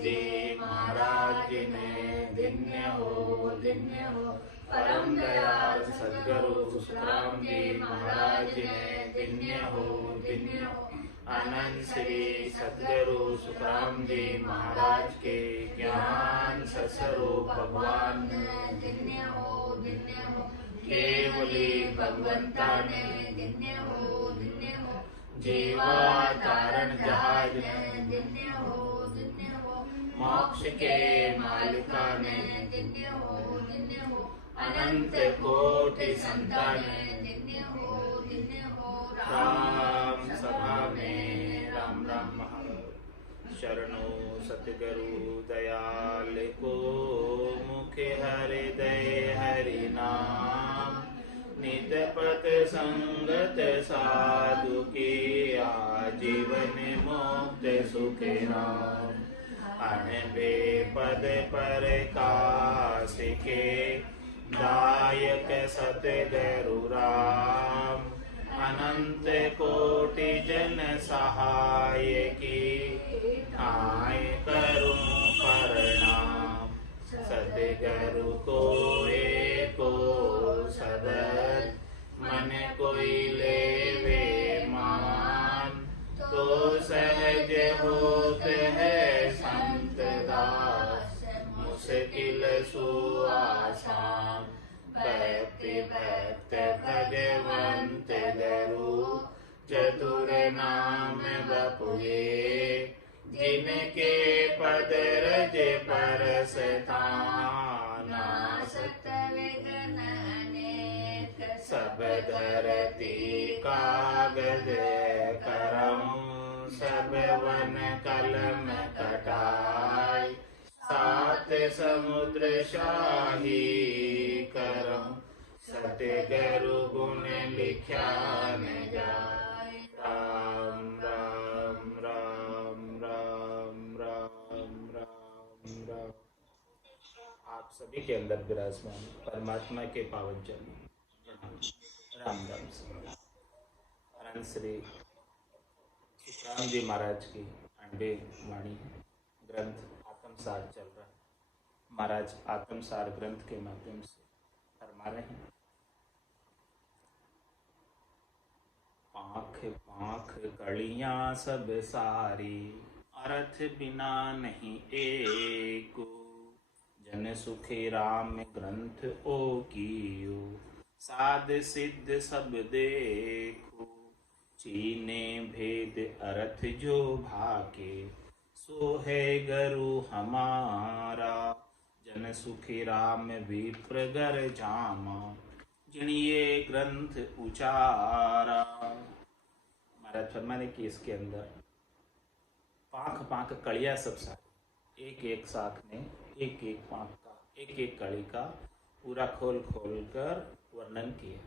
जी महाराज ने धन्य हो परम दयाल सद्गुरु सुखराम जी महाराज ने धन्य हो अनंत श्री सद्गुरु सुखराम जी महाराज के ज्ञान स्वरूप भगवान धन्य हो केवली भगवंता ने धन्य हो जीवावतारण जहाज ने धन्य हो मोक्ष के मालिका ने धन्य हो अनंत कोटि संतान धन्य हो राम सभा में राम राम शरणो सतगुरु दयाल को मुखे हृदय हरि नाम नित पत संगत साधु की आजीवन मुक्त सुख राम अनबे पद पर काश के दायक सतगुरु राम अनंत कोटि जन सहाय की आय करूं प्रणाम सतगुरु को एको सदर मन कोई लेवे मान तो सहज होत है संत दास मुश्किल सुआसान भक्ति भक्त भगवंत गुरु चतुर नाम बपुए जिनके पद रज पर स्थाना सब धरती कागज करम सब वन कलम कटाई सात समुद्र शाही करम सतगुरु गुण लिख्या न जाय राम राम राम राम राम राम राम। आप सभी के अंदर विराजमान परमात्मा के पावन चरण राम राम अनंत श्री सुखराम जी महाराज की 98 वाणी ग्रंथ आत्मसार चल रहा है। महाराज आत्मसार ग्रंथ के माध्यम से फरमा रहे हैं, पाख पाख कड़ियां सब सारी अर्थ बिना नहीं एको जन सुखे राम ग्रंथ ओ कियो साध सिद्ध सब देखो चीने भेद अर्थ जो भाके सो है गुरु हमारा जन सुखी राम विप्र गर जामा जिणिये ग्रंथ उचारा। महाराज फरमाने की इसके अंदर पाख पाख कड़िया सब सारी एक एक शाख ने एक एक पाख का एक एक कड़ी का पूरा खोल खोल कर वर्णन किया।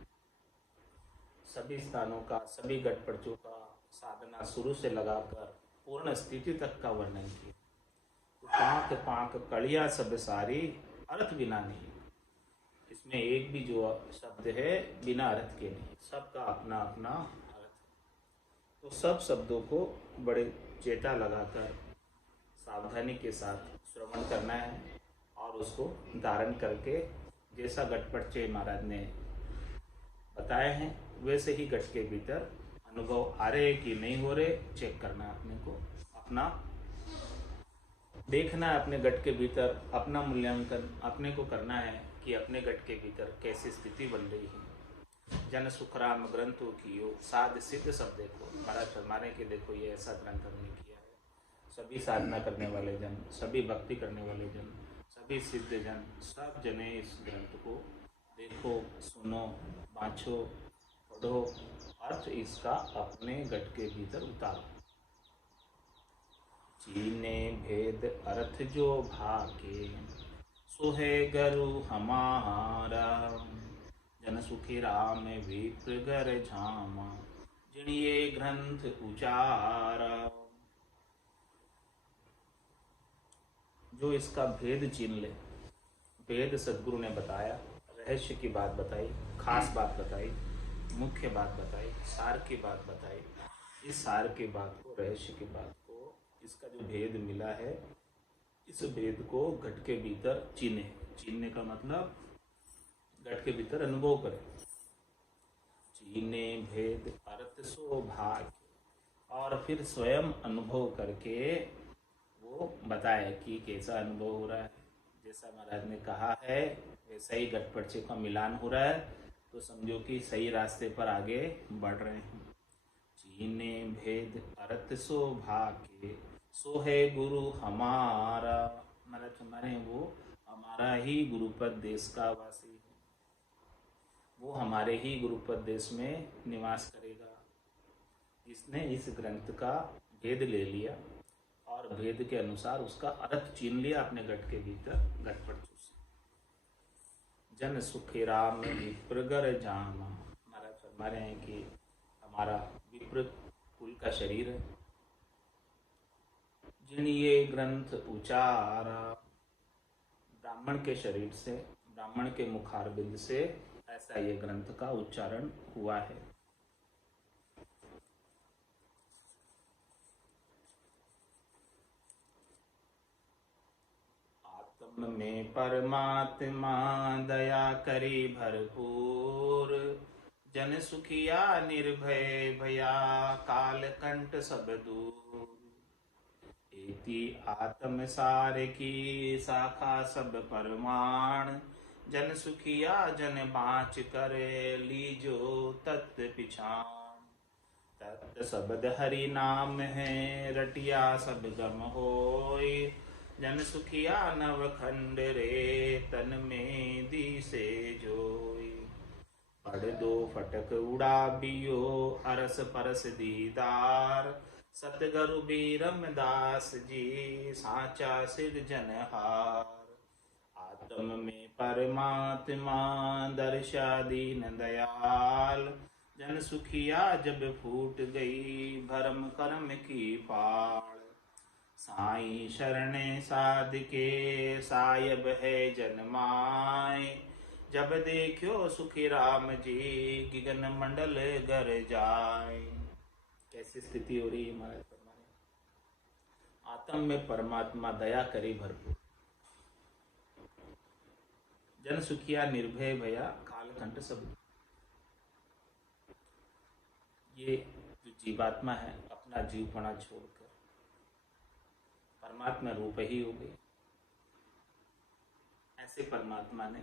सभी स्थानों का सभी गठपड़चों का साधना शुरू से लगाकर पूर्ण स्थिति तक का वर्णन किया। पांख पांख कड़िया सब सारी अर्थ बिना नहीं, इसमें एक भी जो शब्द है बिना अर्थ के नहीं, सबका अपना अपना अर्थ। तो सब शब्दों को बड़े चेता लगाकर सावधानी के साथ श्रवण करना है और उसको धारण करके जैसा गठपड़चे महाराज ने बताए हैं वैसे ही गठ के भीतर अनुभव आ रहे कि नहीं हो रहे चेक करना है। अपने को अपना देखना है, अपने गठ के भीतर अपना मूल्यांकन अपने को करना है कि अपने गठ के भीतर कैसी स्थिति बन रही है। जन सुखराम ग्रंथों की यो साध सिद्ध सब देखो। महाराज फरमाने के देखो ये ऐसा ग्रंथ हमने किया है। सभी साधना करने वाले जन, सभी भक्ति करने वाले जन, सभी सिद्ध जन, सब जने इस ग्रंथ को देखो, सुनो, बाँचो, पढ़ो, अर्थ इसका अपने गठ के भीतर उतारो। चीने भेद अर्थ जो भाके सो है गुरु हमारा जन सुखी राम विप्र गर झामा जिणिये ग्रंथ उचारा। जो इसका भेद चीन ले, भेद सद्गुरु ने बताया, रहस्य की बात बताई, खास बात बताई, मुख्य बात बताई, सार की बात बताई। इस सार की बात को, रहस्य की बात को, इसका जो भेद मिला है इस भेद को घट के भीतर चीनने का मतलब घट के भीतर अनुभव करें। चीने भेद अर्थ सौभाग्य, और फिर स्वयं अनुभव करके वो बताए कि कैसा अनुभव हो रहा है। जैसा महाराज ने कहा है वैसा ही घटपट का मिलान हो रहा है, तो समझो कि सही रास्ते पर आगे बढ़ रहे हैं। चीने भेद अर्थ सौभाग्य, सो है गुरु हमारा। महाराज हमारे वो हमारा ही गुरुपद देश का वासी है, वो हमारे ही गुरुपद देश में निवास करेगा। इसने इस ग्रंथ का भेद ले लिया और भेद के अनुसार उसका अर्थ चीन लिया अपने घट के भीतर घटपट से। जन सुखी राम विप्रगर जाना। महाराज फरमा रहे हैं कि हमारा विप्र कुल का शरीर है, जिन ये ग्रंथ उचारा, ब्राह्मण के शरीर से, ब्राह्मण के मुखारबिंद से ऐसा ये ग्रंथ का उच्चारण हुआ है। आत्म में परमात्मा दया करी भरपूर, जन सुखिया निर्भय भया काल कंठ सब दूर। एति आत्म सार की शाखा सब परमाण, जन सुखिया जन बाँच करे लीजो तत् पिछाण। तत् शब्द हरि नाम है रटिया सब गम होय, जन सुखिया नवखंड रे तन में दिसे जोय। पढ़ दो फटक उड़ा बियो अरस परस दीदार, सतगुरु बीरम दास जी साचा सिरजनहार। आत्म में परमात्मा दर्शा दीन दयाल, जन सुखिया जब फूट गई भरम कर्म की पाल। साई शरणे साधके सायब है जन्माय, जब देखियो सुखी राम जी गिगन मंडल गर जाय। कैसी स्थिति हो रही है हमारे परमात्मा। आत्म में परमात्मा दया करी भरपूर, जन सुखिया निर्भय भया कालकंठ सब। ये जो जीवात्मा है अपना जीवपना छोड़कर परमात्मा रूप ही हो गई। ऐसे परमात्मा ने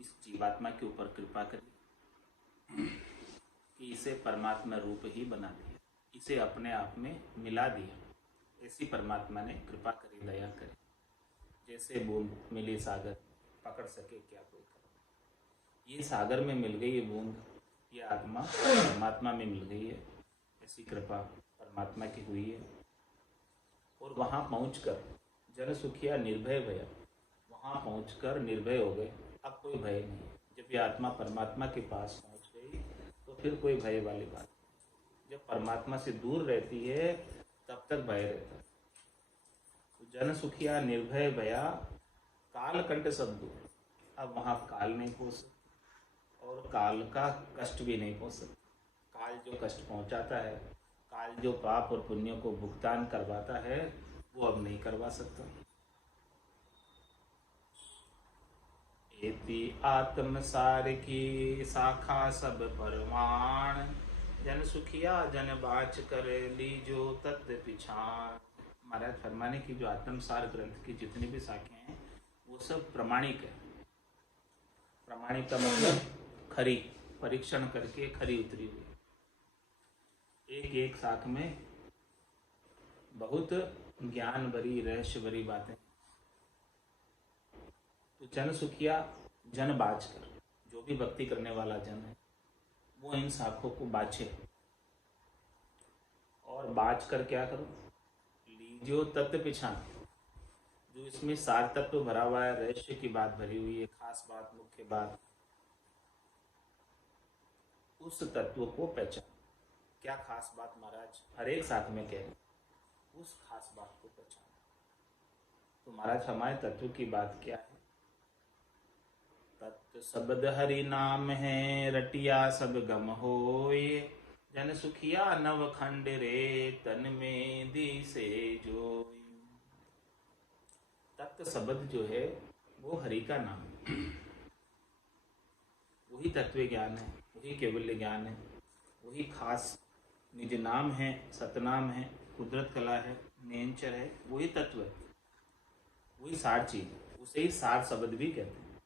इस जीवात्मा के ऊपर कृपा करी कि इसे परमात्मा रूप ही बना दिया, इसे अपने आप में मिला दिया। ऐसी परमात्मा ने कृपा करी, दया करी। जैसे बूंद मिली सागर, पकड़ सके क्या कोई कर। ये सागर में मिल गई ये बूंद, ये आत्मा परमात्मा में मिल गई है। ऐसी कृपा परमात्मा की हुई है। और वहाँ पहुँचकर जन सुखिया निर्भय भया, वहाँ पहुँचकर निर्भय हो गए। अब कोई भय नहीं। जब ये आत्मा परमात्मा के पास पहुँच गई तो फिर कोई भय वाली बात नहीं। जब परमात्मा से दूर रहती है तब तक भय रहता है। तो जन सुखिया निर्भय भया काल कंठ सब दूर। अब वहाँ काल नहीं पहुँच सकता और काल का कष्ट भी नहीं पहुँच सकता। काल जो कष्ट पहुँचाता है, काल जो पाप और पुण्यों को भुगतान करवाता है, वो अब नहीं करवा सकता। एति आत्म सार की शाखा सब परमाण, जन सुखिया जन बाच कर लीजो तत् पिछाण। महाराज फरमाने की जो आत्मसार ग्रंथ की जितनी भी शाखें हैं वो सब प्रमाणिक है। प्रमाणिक का मतलब खरी, परीक्षण करके खरी उतरी हुई। एक एक शाख में बहुत ज्ञान भरी रहस्य भरी बातें। तो जन सुखिया जन बाच कर, जो भी भक्ति करने वाला जन है वो इन शाखों को बाचे। और बाच कर क्या करो, लीजियो तत्व पिछान। जो इसमें सार तत्व भरा हुआ है, रहस्य की बात भरी हुई है, खास बात, मुख्य बात, उस तत्व को पहचान। क्या खास बात महाराज हर एक शाख में कह रहे, उस खास बात को पहचान। तो महाराज हमारे तत्व की बात क्या है? तत्व शब्द हरि नाम है रटिया सब गम होय, जन सुखिया नव खंड रे तन में दिसे जोय। तत्व शब्द जो है वो हरि का नाम है, वही तत्व ज्ञान है, वही केवल्य ज्ञान है, वही खास निज नाम है, सतनाम है, कुदरत कला है, नेंचर है, वही तत्व है, वही सार चीज है, उसे ही सार शब्द भी कहते हैं।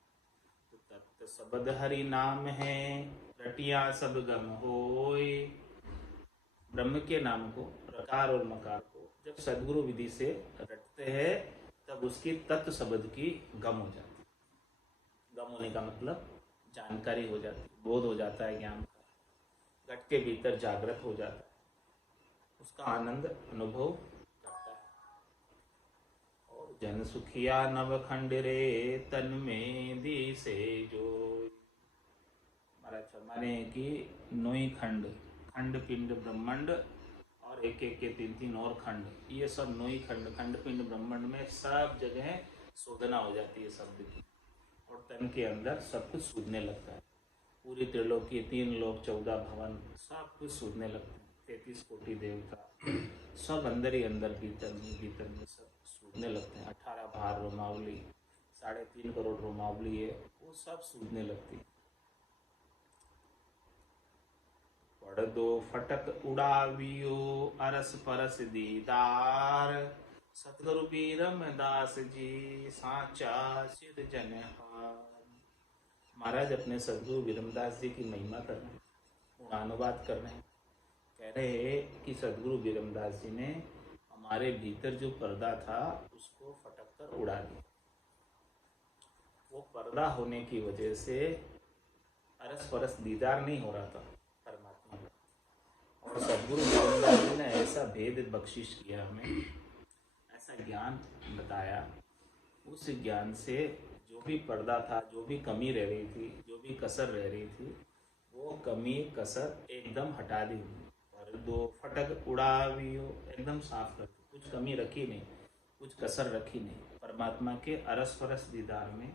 तो तत्व शब्द हरि नाम है, रटिया सब गम होए। ब्रह्म के नाम को, रकार और मकार को जब सदगुरु विधि से रटते हैं तब उसकी तत्व शब्द की गम हो जाती है। गम होने का मतलब जानकारी हो जाती है, बोध हो जाता है, ज्ञान का घट के भीतर जागृत हो जाता है, उसका आनंद अनुभव करता है। और जन सुखिया नवखंड रे तन में दी से जो, महाराज माने कि नोई खंड, खंड पिंड ब्रह्मांड और एक एक के तीन तीन और खंड, ये सब नोई खंड, खंड पिंड ब्रह्मांड में सब जगह शोधना हो जाती है शब्द की, और तन के अंदर सब कुछ सूझने लगता है। पूरी त्रिलोकी, 3 लोक, 14 भवन, सब कुछ सूझने लगते हैं। 33 कोटि देवता सब अंदर ही अंदर, भीतर में सब सूझने लगते हैं। 18 भार रोमावली, 3.5 करोड़ रोमावली है, वो सब सूझने लगती है। पढ़ दो फटक उड़ावियो अरस परस दीदार, सतगुरु बीरम दास जी साचा सिद्ध जनहार। महाराज अपने सदगुरु विरमदास जी की महिमा कर रहे हैं, गुणानुवाद कर रहे हैं। कह रहे हैं कि सदगुरु विरमदास जी ने हमारे भीतर जो पर्दा था उसको फटक कर उड़ा दिया। वो पर्दा होने की वजह से अरस परस दीदार नहीं हो रहा था परमात्मा का, और सदगुरु विरमदास जी ने ऐसा भेद बख्शिश किया हमें, ऐसा ज्ञान बताया, उस ज्ञान से जो भी पर्दा था, जो भी कमी रह रही थी, जो भी कसर रह रही थी, वो कमी कसर एकदम हटा दी। और 2 फटक उड़ावियो, एकदम साफ कर दी, कुछ कमी रखी नहीं, कुछ कसर रखी नहीं। परमात्मा के अरस परस दीदार में,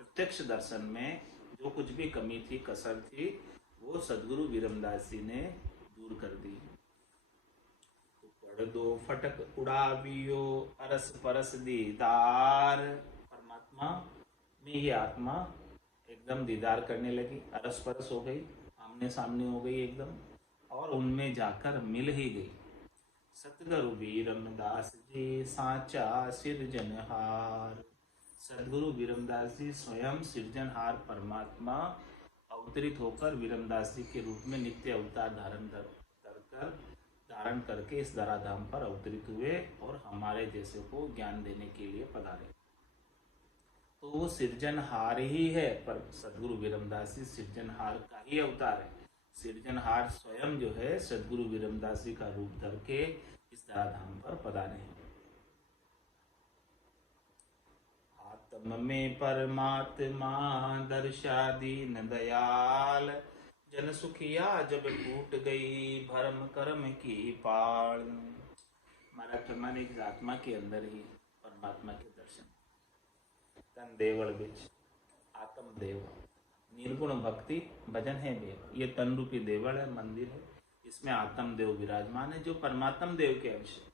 प्रत्यक्ष दर्शन में जो कुछ भी कमी थी, कसर थी, वो सदगुरु विरमदास जी ने दूर कर दी। पढ़ दो फटक उड़ावियो अरस परस दीदार, परमात्मा में ये आत्मा एकदम दीदार करने लगी, अरस परस हो गई, आमने सामने हो गई एकदम, और उनमें जाकर मिल ही गई। सतगुरु विरमदास जी साचा सिरजनहार, सदगुरु विरमदास जी स्वयं सृजनहार परमात्मा अवतरित होकर विरमदास जी के रूप में नित्य अवतार धारण करके इस धराधाम पर अवतरित हुए और हमारे जैसे को ज्ञान देने के लिए पधारे। तो वो सृजनहार ही है, पर सदगुरु विरमदास जी सृजनहार का ही अवतार है। सृजनहार स्वयं जो है सदगुरु विरमदास जी का रूप धर के इस धराधाम पर पधारे हैं। आत्म में परमात्मा दर्शा दीन दयाल, जन सुखिया जब टूट गई भरम कर्म की पाल। महाराज माने इस आत्मा के अंदर ही परमात्मा के दर्शन, तन देवल बिच आत्म देव, निर्गुण भक्ति भजन है देव, ये तन रूपी देवल है, मंदिर है, इसमें आत्म देव विराजमान है जो परमात्म देव के अंश है।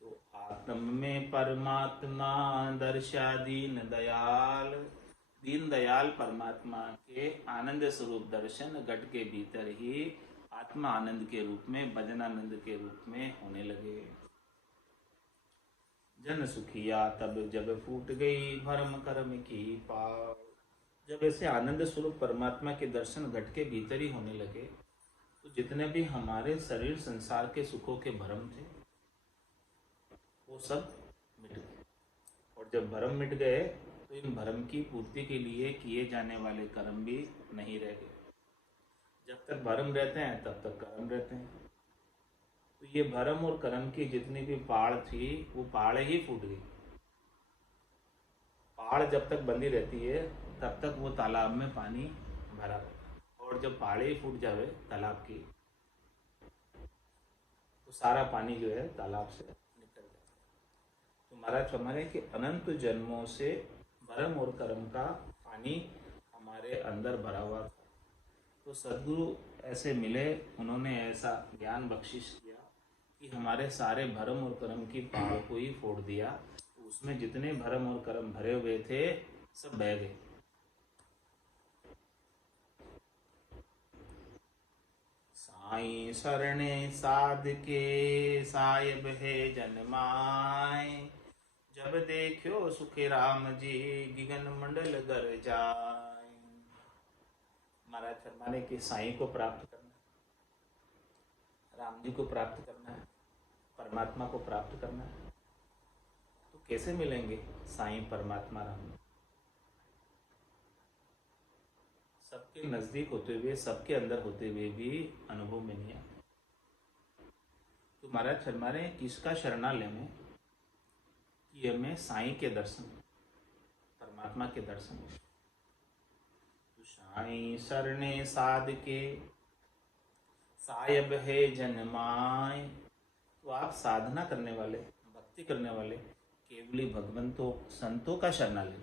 तो आत्म में परमात्मा दर्शा दीन दयाल, दीन दयाल परमात्मा के आनंद स्वरूप दर्शन घट के भीतर ही आत्मा आनंद के रूप में, भजनानंद के रूप में होने लगे। जन सुखिया तब जब फूट गई भरम कर्म की पाल, जब ऐसे आनंद स्वरूप परमात्मा के दर्शन घट के भीतर ही होने लगे तो जितने भी हमारे शरीर संसार के सुखों के भरम थे वो सब मिट गए। और जब भरम मिट गए तो इन भरम की पूर्ति के लिए किए जाने वाले कर्म भी नहीं रह गए। जब तक भरम रहते हैं तब तक कर्म रहते हैं। तो ये भरम और कर्म की जितनी भी पाड़ थी वो पाड़ ही फूट गई। पाड़ जब तक बंधी रहती है तब तक वो तालाब में पानी भरा रहता है, और जब पाड़े ही फूट जावे तालाब की तो सारा पानी जो है तालाब से निकल जाता है। तो महाराज हमारे कि अनंत जन्मों से भरम और कर्म का पानी हमारे अंदर भरा हुआ था। तो सद्गुरु ऐसे मिले, उन्होंने ऐसा ज्ञान बख्शिश किया कि हमारे सारे भरम और कर्म की पहाड़ को ही फोड़ दिया। उसमें जितने भरम और कर्म भरे हुए थे सब बह गए। साई शरणे साध के सायब है जन्माय, जब देखो सुखे राम जी गिगन मंडल गर जाय। महाराज फरमाने कि साई को प्राप्त करना, राम जी को प्राप्त करना है, परमात्मा को प्राप्त करना है, तो कैसे मिलेंगे साई परमात्मा राम? सबके नजदीक होते हुए, सबके अंदर होते हुए भी अनुभव में नहीं आते। तो महाराज फरमा रहे हैं किसका शरणालय में कि हमें साई के दर्शन, परमात्मा के दर्शन। तो साई शरणे साध के सायब है जन्माय। तो आप साधना करने वाले, भक्ति करने वाले केवली भगवंतों संतों का शरणालय,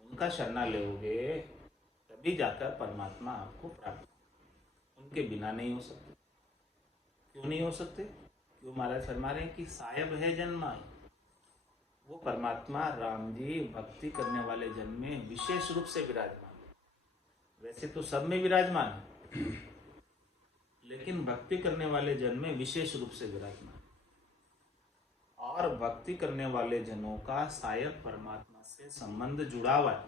उनका शरणालय लोगे तभी जाकर परमात्मा आपको प्राप्त। उनके बिना नहीं हो सकते। क्यों नहीं हो सकते? क्यों महाराज फरमा रहे हैं कि सायब है जन्माय। वो परमात्मा राम जी भक्ति करने वाले जन में विशेष रूप से विराजमान। वैसे तो सब में विराजमान है, लेकिन भक्ति करने वाले जन में विशेष रूप से विराजमान। और भक्ति करने वाले जनों का सायब परमात्मा से संबंध जुड़ा हुआ है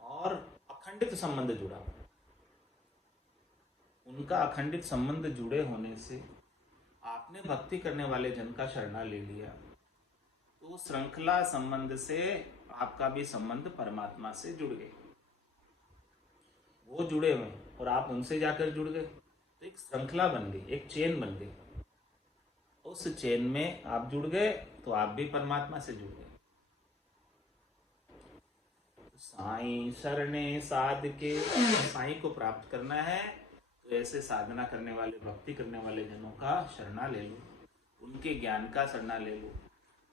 और अखंडित संबंध जुड़ा हुआ है। उनका अखंडित संबंध जुड़े होने से आपने भक्ति करने वाले जन का शरणा ले लिया, तो श्रृंखला संबंध से आपका भी संबंध परमात्मा से जुड़ गए। वो जुड़े हुए और आप उनसे जाकर जुड़ गए, तो एक श्रृंखला बन गई, एक चेन बन गई। उस चेन में आप जुड़ गए तो आप भी परमात्मा से जुड़ गए। साई शरणे साध के, साई को प्राप्त करना है तो ऐसे साधना करने वाले, भक्ति करने वाले जनों का शरणा ले लो, उनके ज्ञान का शरणा ले लो,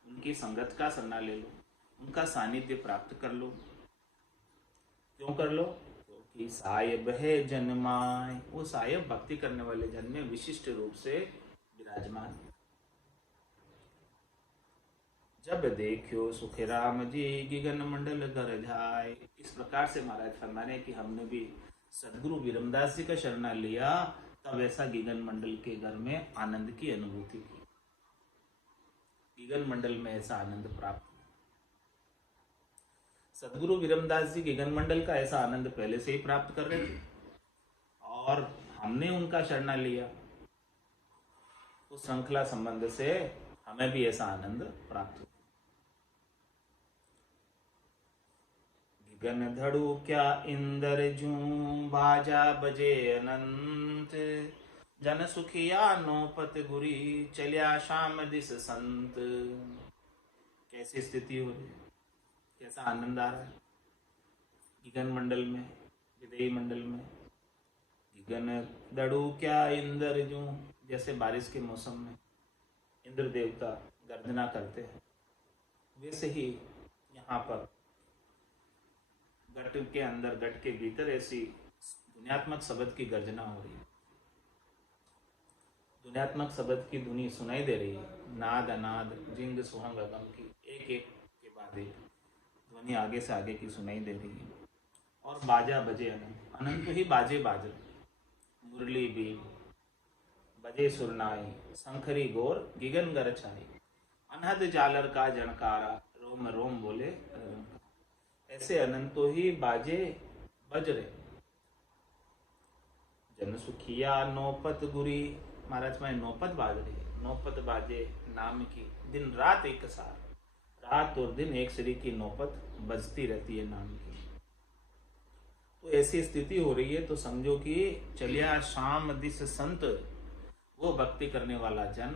उनकी संगत का शरणा ले लो, उनका सानिध्य प्राप्त कर लो। क्यों कर लो? क्योंकि सायब है जन्माय। वो सायब भक्ति करने वाले जन में विशिष्ट रूप से विराजमान है। जब देखो सुख राम जी गिगन मंडल गर जाय। इस प्रकार से महाराज फरमाने कि हमने भी सदगुरु विरमदास जी का शरणा लिया, तब ऐसा गिगन मंडल के घर में आनंद की अनुभूति की। गिगन मंडल में ऐसा आनंद प्राप्त हुआ। सदगुरु विरमदास जी गिगन मंडल का ऐसा आनंद पहले से ही प्राप्त कर रहे थे और हमने उनका शरणा लिया, तो श्रृंखला संबंध से हमें भी ऐसा आनंद प्राप्त हुआ। गन धड़ू क्या इंदर जूं बाजा बजे अनंत, जन सुखिया नौपत गुरी चलिया शाम दिस संत। कैसी स्थिति हो रही है, कैसा आनंद आ रहा है गिगन मंडल में, विदेही मंडल में। गिगन धड़ू क्या इंदर जूं, जैसे बारिश के मौसम में इंद्र देवता गर्जना करते हैं, वैसे ही यहाँ पर घट के अंदर, घट के भीतर ऐसी ध्वन्यात्मक शब्द की गर्जना हो रही है। ध्वन्यात्मक शब्द की धुनी सुनाई दे रही है, नाद अनाद जिंग सुहंग अगम की, एक एक के बाद एक ध्वनि आगे से आगे की सुनाई दे रही है। और बाजा बजे अनंत, अनंत ही बाजे बाज रहे, मुरली भी बजे सुरनाई, शंखरी गोर गिगन गर छाई, अनहद जालर का जनकारा रोम रोम बोले रंका। ऐसे अनंतो ही बाजे बज रहे। जन सुखिया नौपत गुरी, महाराज में नौपत बाज रही है। नौपत बाजे नाम की, दिन रात एक साथ, रात और दिन एक श्री की नौपत बजती रहती है नाम की। तो ऐसी स्थिति हो रही है, तो समझो कि चलिया शाम दिस संत, वो भक्ति करने वाला जन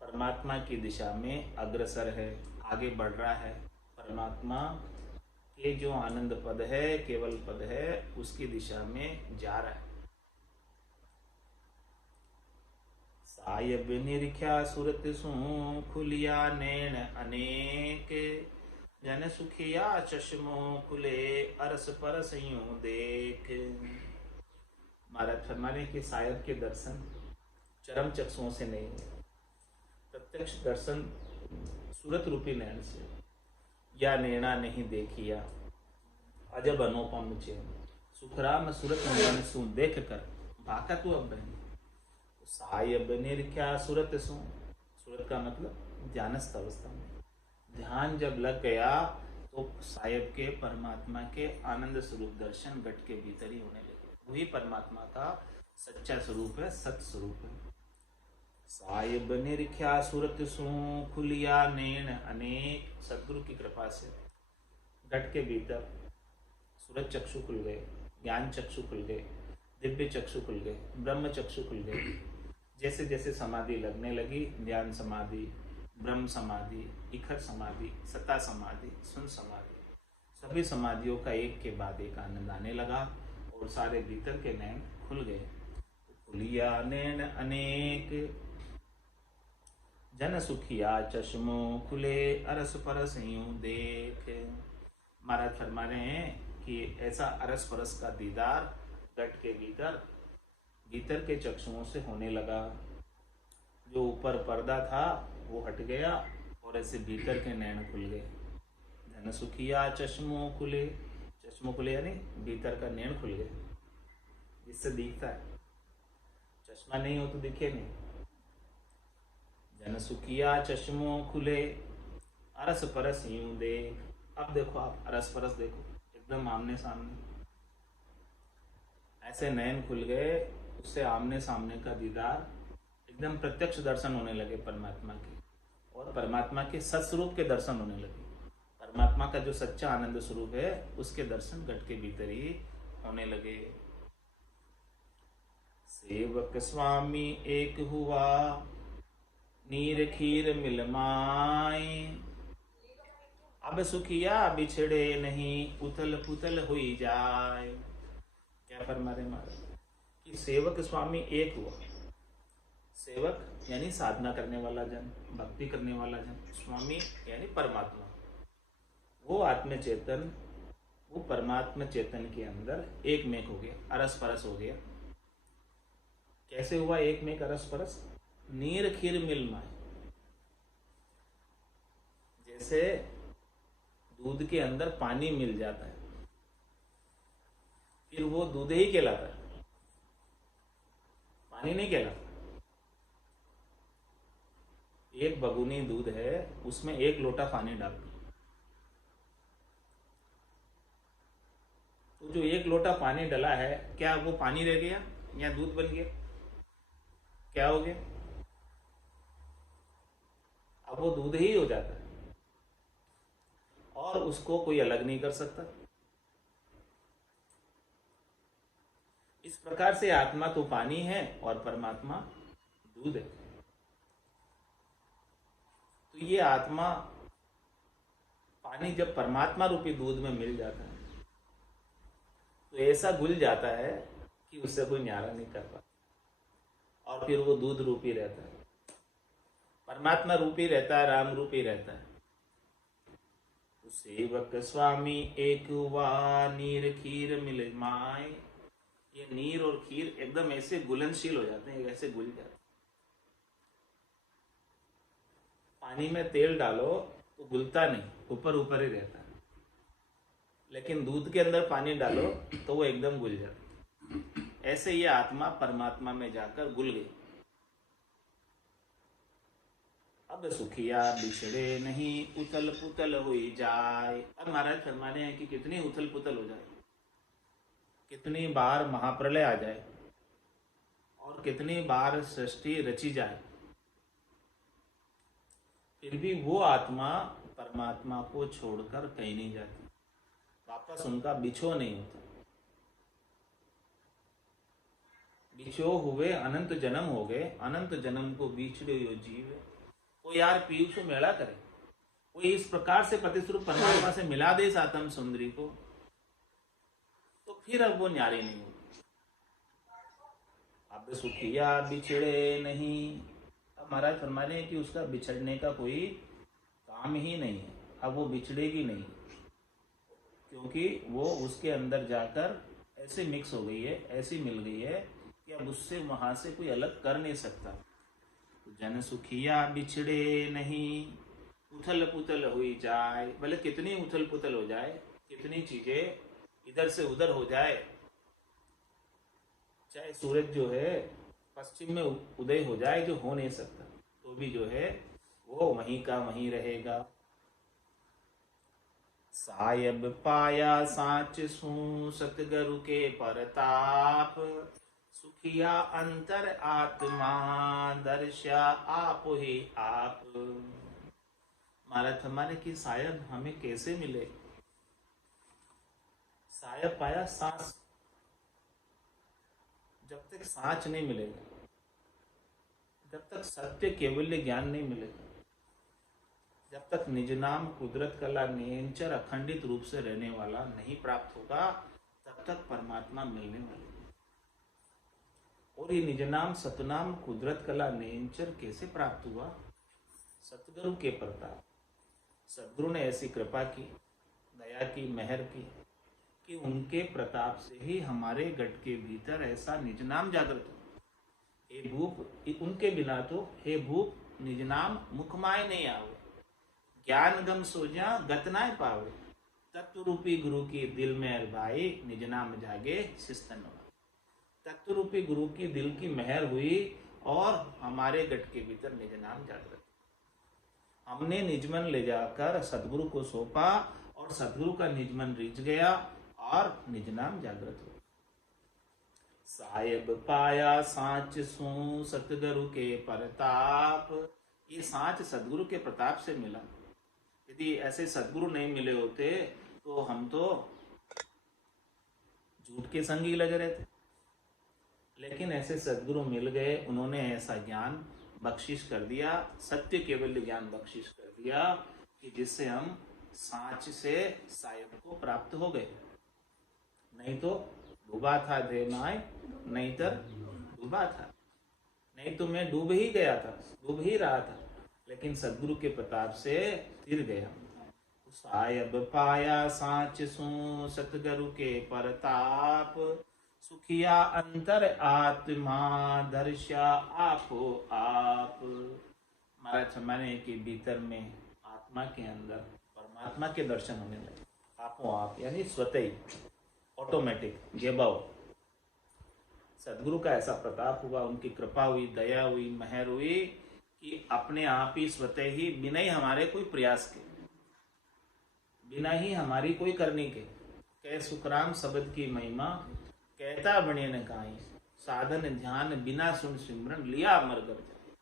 परमात्मा की दिशा में अग्रसर है, आगे बढ़ रहा है। परमात्मा के जो आनंद पद है, केवल पद है, उसकी दिशा में जा रहा है। सायब निरख्या सुरत सु खुलिया नैन अनेक, जन सुखिया चश्मो खुले अरस परस यूं देख। महाराज फरमाने के सायब के दर्शन चरम चक्षुओं से नहीं, प्रत्यक्ष दर्शन सूरत रूपी नयन से। या नैना नहीं देखिया अजब अनुपम चैन, सुखराम सूरत नयन सु देख कर भाका तू अब बहन। सायब निर्ख्या सूरत सु, सूरत का मतलब ध्यानस्थ अवस्था में, ध्यान जब लग गया तो साहेब के परमात्मा के आनंद स्वरूप दर्शन घट के भीतर ही होने लगे। वही परमात्मा का सच्चा स्वरूप है, सत स्वरूप है। साहिब निरख्या सूरत सु खुलिया नैन अनेक, सदगुरु की कृपा से घट के भीतर सूरत चक्षु खुल गए, ज्ञान चक्षु खुल गए, दिव्य चक्षु खुल गए, ब्रह्म चक्षु खुल गए। जैसे जैसे समाधि लगने लगी, ध्यान समाधि, ब्रह्म समाधि, इखर समाधि, सता समाधि, सुन समाधि, सभी समाधियों का एक के बाद एक आनंद आने लगा और सारे भीतर के नैन खुल गए। खुलिया नैन अनेक जन सुखिया चश्मो खुले, अरस परस यूं देख। महाराज फरमा रहे हैं कि ऐसा अरस परस का दीदार घट के भीतर के चक्षुओं से होने लगा। जो ऊपर पर्दा था वो हट गया और ऐसे भीतर के नैन खुल गए। धन सुखिया चश्मों खुले, चश्मों खुले यानी भीतर का नैन खुल गए, जिससे दिखता है। चश्मा नहीं हो तो दिखे नहीं। जन सुखिया चश्मों खुले, अरस परस यूं देख। अब देखो आप अरस परस देखो, एकदम आमने सामने, ऐसे नयन खुल गए, उससे आमने सामने का दीदार, एकदम प्रत्यक्ष दर्शन होने लगे परमात्मा के, और परमात्मा के सत्स्वरूप के दर्शन होने लगे। परमात्मा का जो सच्चा आनंद स्वरूप है उसके दर्शन घट के भीतर ही होने लगे। सेवक स्वामी एक हुआ, नीर खीर मिलमाई। अब सुखिया बिछड़े नहीं, उथल पुथल हुई जाए। क्या फरमा रहे महाराज कि सेवक स्वामी एक हुआ। सेवक यानी साधना करने वाला जन, भक्ति करने वाला जन, स्वामी यानी परमात्मा। वो आत्म चेतन, वो परमात्मा चेतन के अंदर एक मेक हो गया, अरस परस हो गया। कैसे हुआ एक मेक अरस परस? नीर खीर मिल माए। जैसे दूध के अंदर पानी मिल जाता है, फिर वो दूध ही कहलाता है, पानी नहीं कहलाता। एक बगुनी दूध है, उसमें एक लोटा पानी डाल दो, तो जो एक लोटा पानी डला है, क्या वो पानी रह गया या दूध बन गया? क्या हो गया? अब वो दूध ही हो जाता है और उसको कोई अलग नहीं कर सकता। इस प्रकार से आत्मा तो पानी है और परमात्मा दूध है। तो ये आत्मा पानी जब परमात्मा रूपी दूध में मिल जाता है तो ऐसा घुल जाता है कि उससे कोई न्यारा नहीं कर पाता, और फिर वो दूध रूपी रहता है, परमात्मा रूपी रहता है, राम रूपी रहता है। तो सेवक स्वामी एक हुआ, नीर खीर मिल माए। ये नीर और खीर एकदम ऐसे घुलनशील हो जाते हैं, ऐसे घुल जाते हैं। पानी में तेल डालो तो घुलता नहीं, ऊपर ऊपर ही रहता है, लेकिन दूध के अंदर पानी डालो तो वो एकदम घुल जाता है। ऐसे ये आत्मा परमात्मा में जाकर घुल गई। अब सुखिया बिछड़े नहीं, उथल पुथल हुई जाए। अब महाराज फरमा रहे हैं कि कितनी उथल पुथल हो जाए, कितनी बार महाप्रलय आ जाए और कितनी बार सृष्टि रची जाए, फिर भी वो आत्मा परमात्मा को छोड़कर कहीं नहीं जाती, वापस उनका बिछो नहीं होता। बिछो हुए अनंत जन्म हो गए, अनंत जन्म को बिछड़े यो जीव। कोई यार पीयूष मेला करे, कोई इस प्रकार से प्रतिस्वरूप परमात्मा से मिला दे इस आत्म सुंदरी को, तो फिर अब वो न्यारी नहीं होगी। अब सुखिया बिछड़े नहीं। अब महाराज फरमा रहे हैं कि उसका बिछड़ने का कोई काम ही नहीं है, अब वो बिछड़ेगी नहीं, क्योंकि वो उसके अंदर जाकर ऐसे मिक्स हो गई है, ऐसी मिल गई है कि अब उससे वहां से कोई अलग कर नहीं सकता। तो जन सुखिया बिछड़े नहीं, उथल पुथल हुई जाए, भले कितनी उथल पुथल हो जाए, कितनी चीजें इधर से उधर हो जाए, चाहे सूरज जो है पश्चिम में उदय हो जाए, जो हो नहीं सकता, तो भी जो है वो वहीं का वहीं रहेगा। सायब पाया साच सू सतगुरु के परताप, सुखिया अंतर आत्मा दर्शा आप ही आप। महाराज हमारे की सायब हमें कैसे मिले? सायब पाया सांस, जब तक सांच नहीं मिलेगा, जब तक सत्य केवल्य ज्ञान नहीं मिलेगा, जब तक निज नाम कुदरत कला निरंतर अखंडित रूप से रहने वाला नहीं प्राप्त होगा, तब तक परमात्मा मिलने वाला। और ये निज नाम सतनाम कुदरत कला निरंतर कैसे प्राप्त हुआ? सतगुरु के प्रताप। सदगुरु ने ऐसी कृपा की, दया की, मेहर की कि उनके प्रताप से ही हमारे गट के भीतर ऐसा निज नाम जागृत हो। हे भूप, उनके बिना तो हे भूप निज नाम मुखमाय नहीं आवे, ज्ञान गम सोजा गत नाय पावे, तत्व रूपी गुरु की दिल में अरबाई, निज नाम जागे शिस्तन। तत्व रूपी गुरु की दिल की मेहर हुई और हमारे गट के भीतर निज नाम जागृत। हमने निजमन ले जाकर सदगुरु को सौंपा और सदगुरु का निजमन रिझ गया और निज नाम जागृत हो। सायब पाया सांच सू सतगुरु के परताप, ये सांच सदगुरु के प्रताप से मिला। यदि ऐसे सदगुरु नहीं मिले होते तो हम तो झूठ के संग ही लगे रहते। लेकिन ऐसे सदगुरु मिल गए, उन्होंने ऐसा ज्ञान बख्शिश कर दिया, सत्य केवल ज्ञान बख्शिश कर दिया कि जिससे हम सांच से सायब को प्राप्त हो गए। नहीं तो डूबा था देवनाय, नहीं तो डूबा था, नहीं तो मैं डूब ही गया था, डूब ही रहा था, लेकिन सदगुरु के प्रताप से तिर गया। सायब पाया सांच सू सतगुरु के परताप, सुखिया अंतर आत्मा दर्शा आपो आप। महाराज हमारे के भीतर में आत्मा के अंदर परमात्मा के दर्शन होने लगे, आपो आप, यानी स्वतः ही, ऑटोमेटिक, गेबाओ। सदगुरु का ऐसा प्रताप हुआ, उनकी कृपा हुई, दया हुई, मेहर हुई कि अपने आप ही स्वतः ही, बिना ही हमारे कोई प्रयास के, बिना ही हमारी कोई करनी के, कह सुखराम शब्द की महिमा कहता बने न काई, साधन ध्यान बिना सुन सिमरन लिया अमर कर जाए।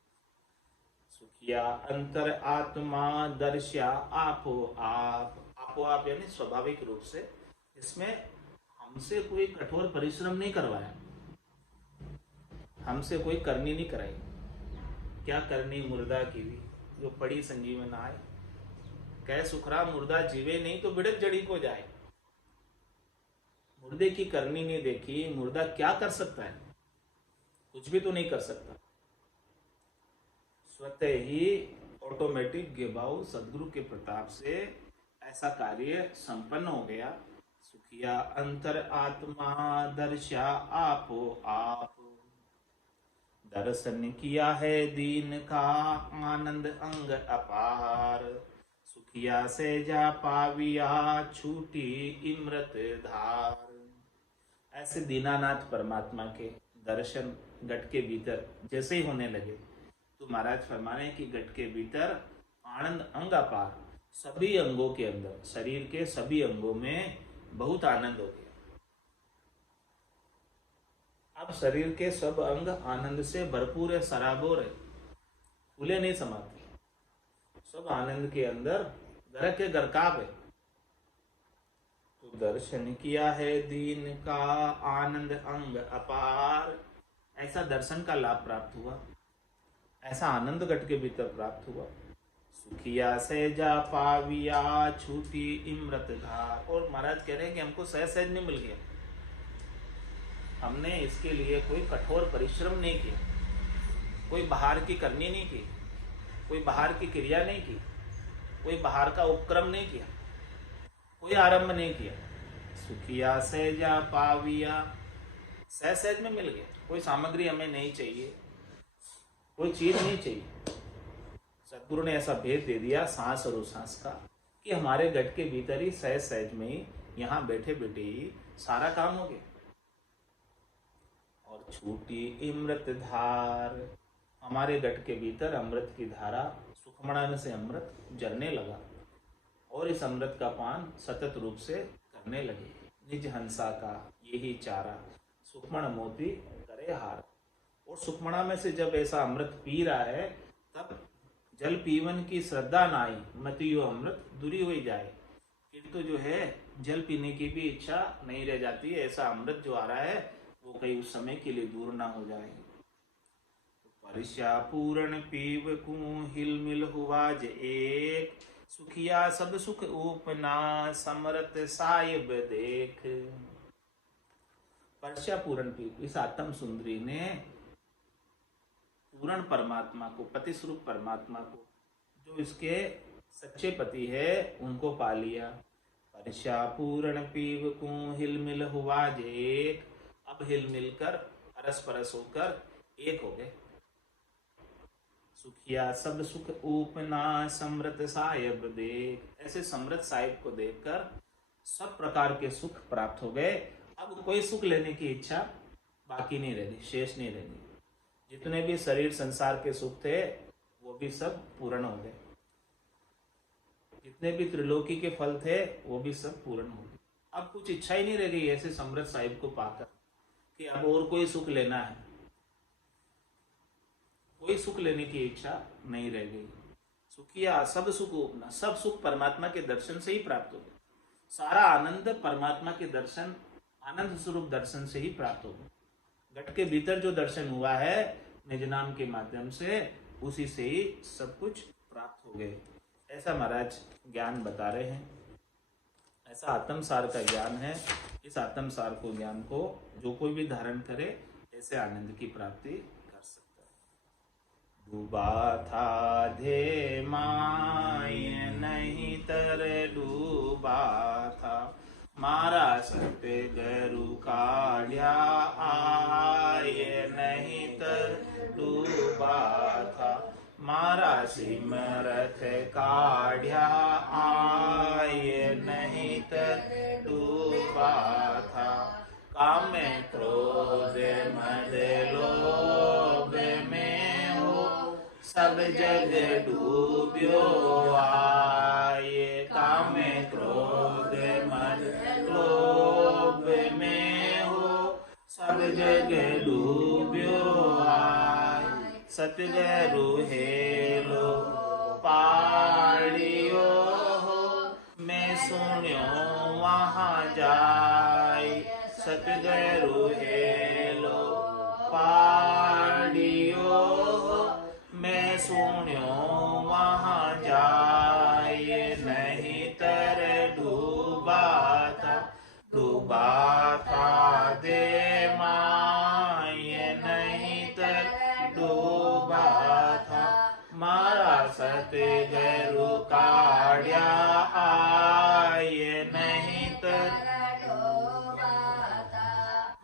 सुखिया अंतर आत्मा दर्शा आपो आप, आपो आप यानी स्वाभाविक रूप से, इसमें हमसे कोई कठोर परिश्रम नहीं करवाया, हमसे कोई करनी नहीं कराई। क्या करनी मुर्दा की भी, जो पड़ी संजीवन आए, कह सुखराम मुर्दा जीवे नहीं तो बिड़क जड़ी को जाए। मुर्दे की करनी नहीं देखी, मुर्दा क्या कर सकता है? कुछ भी तो नहीं कर सकता। स्वतः ही ऑटोमेटिक गेबाऊ सदगुरु के प्रताप से ऐसा कार्य संपन्न हो गया। सुखिया अंतर आत्मा दर्शा आपो आप, दर्शन किया है दीन का आनंद अंग अपार, सुखिया से जा पाविया छूटी इमृत धार। ऐसे दीनानाथ परमात्मा के दर्शन गट के भीतर जैसे ही होने लगे तो महाराज फरमाने की गट के भीतर आनंद अंग अपार, सभी अंगों के अंदर, शरीर के सभी अंगों में बहुत आनंद हो गया। अब शरीर के सब अंग आनंद से भरपूर है, सराबोर है, फूले नहीं समाते, सब आनंद के अंदर घर के गरकाब है। तो दर्शन किया है दीन का आनंद अंग अपार, ऐसा दर्शन का लाभ प्राप्त हुआ, ऐसा आनंद गट के भीतर प्राप्त हुआ। सुखिया से जा पाविया छूटी इमृत धार। और महाराज कह रहे हैं कि हमको सहज सहज में मिल गया, हमने इसके लिए कोई कठोर परिश्रम नहीं किया, कोई बाहर की करनी नहीं की, कोई बाहर की क्रिया नहीं की, कोई बाहर का उपक्रम नहीं किया, कोई आरंभ नहीं किया। सुखिया से जा पाविया, सहज सहज में मिल गया। कोई सामग्री हमें नहीं चाहिए, कोई चीज नहीं चाहिए। सदगुरु ने ऐसा भेद दे दिया सांस और उच्छ्वास का कि हमारे गट के भीतर ही सहज सहज में ही यहाँ बैठे बैठे ही सारा काम हो गया। और छूटी अमृत धार, हमारे गट के भीतर अमृत की धारा सुखमणा से अमृत झरने लगा और इस अमृत का पान सतत रूप से करने लगे। निज हंसा का यही चारा, सुखमण मोती करे हार। और सुखमणा में से जब ऐसा अमृत पी रहा है तब जल पीवन की श्रद्धा ना आई, मतियो अमृत दूरी हो जाए। फिर तो जो है जल पीने की भी इच्छा नहीं रह जाती है। ऐसा अमृत जो आ रहा है वो कहीं उस समय के लिए दूर ना हो जाए। परिश्या पूर्ण पीव कू हिल मिल हुआ ज एक, सुखिया सब सुख उपना समरत साहिब देख। परिश्या पूर्ण पीव, इस आत्म सुंदरी ने पूर्ण परमात्मा को, पति स्वरूप परमात्मा को, जो इसके सच्चे पति है, उनको पा लिया। परिश्या पूर्ण पीव को हिल मिल हुआ ज एक, अब हिल मिलकर अरस परस होकर एक हो गए। सुखिया सब सुख उपना समृत साहिब देख, ऐसे समृत साहिब को देखकर सब प्रकार के सुख प्राप्त हो गए। अब कोई सुख लेने की इच्छा बाकी नहीं रही, शेष नहीं रही। जितने भी शरीर संसार के सुख थे वो भी सब पूर्ण हो गए। जितने भी त्रिलोकी के फल थे वो भी सब पूर्ण हो गए। अब कुछ इच्छा ही नहीं रह गई ऐसे समृत साहिब को पाकर कि अब और कोई सुख लेना है। कोई सुख लेने की इच्छा नहीं रह गई। सुखिया सब सुख उपना, सब सुख परमात्मा के दर्शन से ही प्राप्त हो गया। सारा आनंद परमात्मा के दर्शन, आनंद स्वरूप दर्शन से ही प्राप्त हो गया। घट के भीतर जो दर्शन हुआ है निज नाम के माध्यम से, उसी से ही सब कुछ प्राप्त हो गए। ऐसा महाराज ज्ञान बता रहे हैं। ऐसा आत्मसार का ज्ञान है। इस आत्मसार को, ज्ञान को जो कोई भी धारण करे ऐसे आनंद की प्राप्ति कर सकता है। डूबा था धे माय नहीं तर डूबा था, मारा सत्य गरु काढ़्या आय नहीं तर डूबा था, मारा सिमरथ काढ़्या आय नहीं तर डूबा था। काम में क्रोध मद लोभ में हो, सब जग डूब्यो आए। काम में क्रोध मद लोभ में हो, सब जग डूब्यो आए। सतगुरु हेलो पाड़ियो हो, मैं सुन्यो वहाँ जाय। सतगुरु हेलो पाड़ियो हो, मैं सुन्यो वहाँ जाय। नहीं तर डूबा था, डूबा था दे माय नहीं तर डूबा था, मारा सतगुरु काढ़्या आय नहीं तर डूबा था,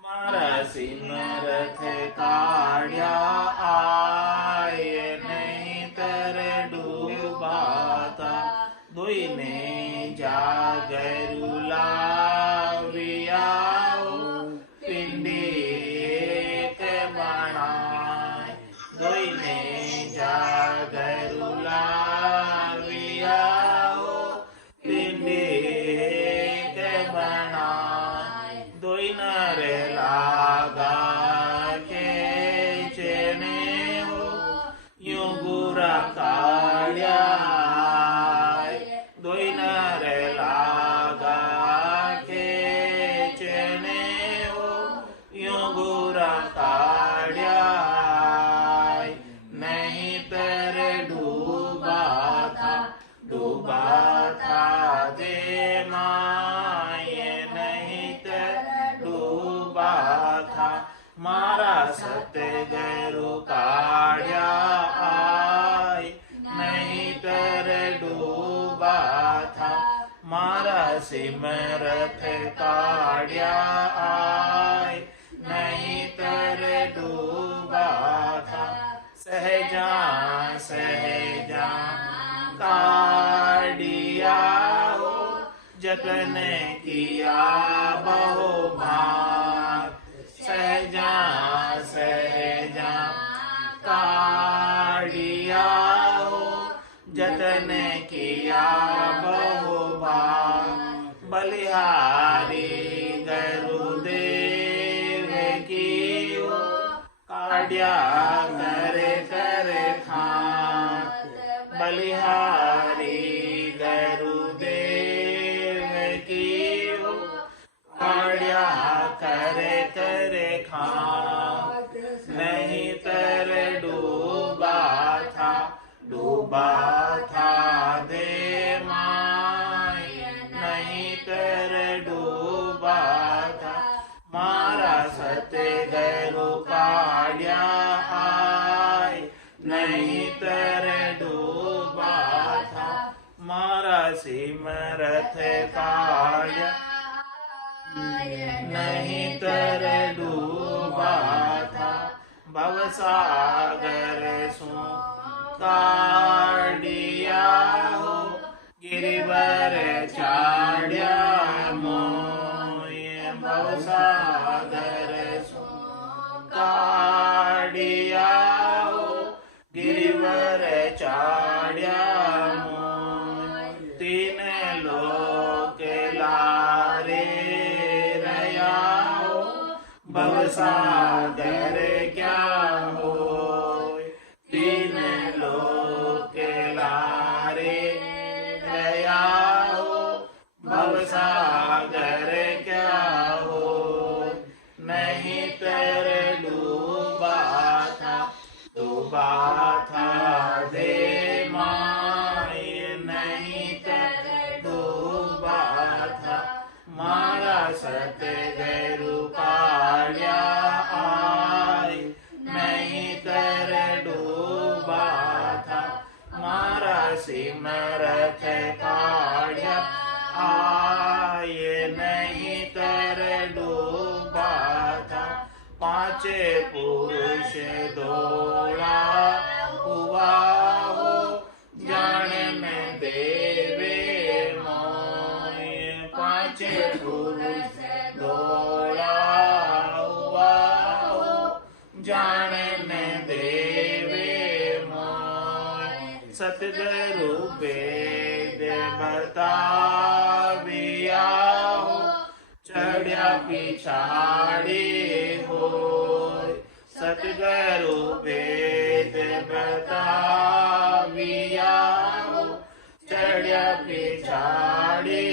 मारा सिमरथ काढ़्या आय नहीं तर डूबा था। दोई ने जागरु लाविया पिंडी एक बनाए। दोई ने जागरु लाविया पिंडी एक बनाए। दोई नर लागा के चेने हो, यूं बुरा काढ़्या। दोई नर लागा के चेने हो, यूं बुरा काढ़्या। नहीं तर डूबा था, डूबा था दे माय नहीं तर डूबा था, मारा सतगुरु काढ़्या आय नहीं तर डूबा था, मारा सिमरथ काढ़्या आय नहीं तर सहजा सहजा काढ़िया हो, जतन किया बहु भार। सहजा सहजा काढ़िया हो, जतन किया बहु भार। बलिहारी गुरुदेव की हो, काढ़िया करे करे खात। बलिहारी गुरुदेव की हो, काढ़िया करे करे खात। नहीं तर डूबा था दे माय, नहीं तर डूबा था मारा सतगुरु काढ़िया आय। नहीं तर डूबा था मारा सिमरथ काढ़िया, नहीं तर डूबा था भवसागर सो काढ़िया हो। गिरिवर चाढ़िया मोय, भवसागर सो काढ़िया हो। गिरिवर चाढ़िया मोय, तीन लोक लारे रया हो। भवसागर क्या हो, तीन लोक लारे रया हो। भवसागर क्या हो, नहीं तर डूबा था दे माय। नहीं तर डूबा था मारा सतगुरु काढ़िया आय। नहीं तर डूबा था मारा सिमरथ काढ़िया आय। नहीं तर डूबा था पांच पुरुष दौड़ा हुआ हो। जान में देवे मोय, पांच पुरुष दौड़ा हुआ हो। जान में देवे मोय, सतगुरु वेद बताविया हो। चढ़िया पिछाड़ी हो, सतगुरु वेद बताविया हो। चढ़िया पिछाड़ी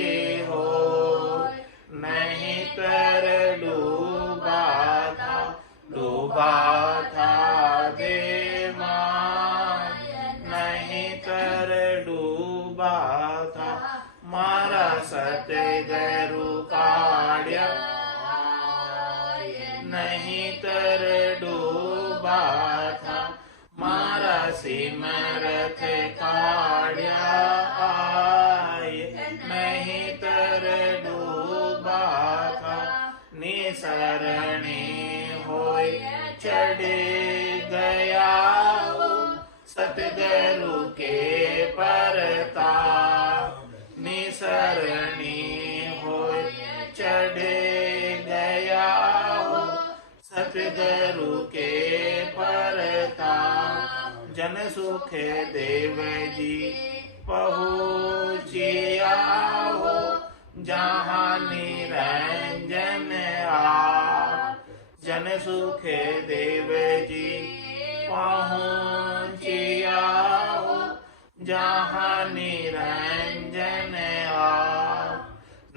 हो, नहीं तर डूबा था दे माय। नहीं तर डूबा था मारा सतगुरु काढ़िया। नहीं तर डूबा था मारा सिमरथ काढ़िया आय। नहीं तर डूबा था निसरणी होय चढ़ गया हो। सतगुरु के परताप निसरणी होय चढ़ गया हो। सतगुरु के परताप जन सुख देव जी पहुँचिया हो। जहाँ निरंजन आप जन सुख देव जी पहुँचिया हो। जहाँ निरंजन आप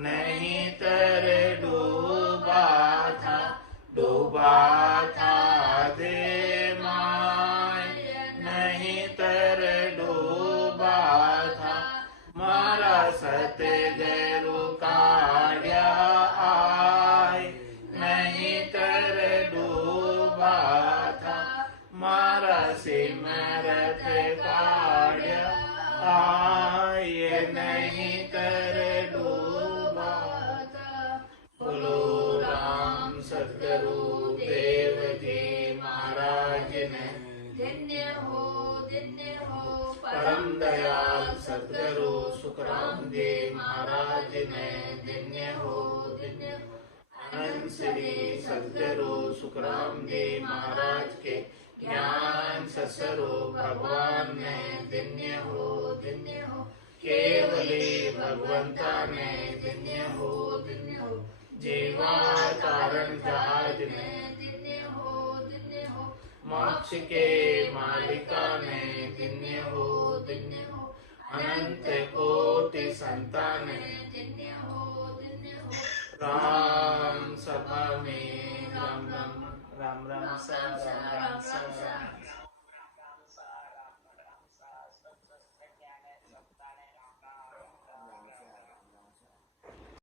नहीं तर डूबा था दे माय। नहीं तर डूबा था मारा सतगुरु काढ़िया आय। नहीं तर डूबा था मारा सिमरथ काढ़िया आय। नहीं तर डूबा था। बोलो राम सतगुरु देव जी महाराज ने धन्य हो। परम दयाल सतगुरु सुखराम जी महाराज ने धन्य हो धन्य हो। अनंत श्री सतगुरु सुखराम जी महाराज के ज्ञान स्वरूप भगवान ने धन्य हो धन्य हो। केवली भगवंता ने धन्य हो धन्य हो। जीवा कारण जहाज ने धन्य हो धन्य हो। मोक्ष के मालिका ने धन्य हो धन्य हो। अनंत कोटि संतान ने धन्य हो धन्य हो। राम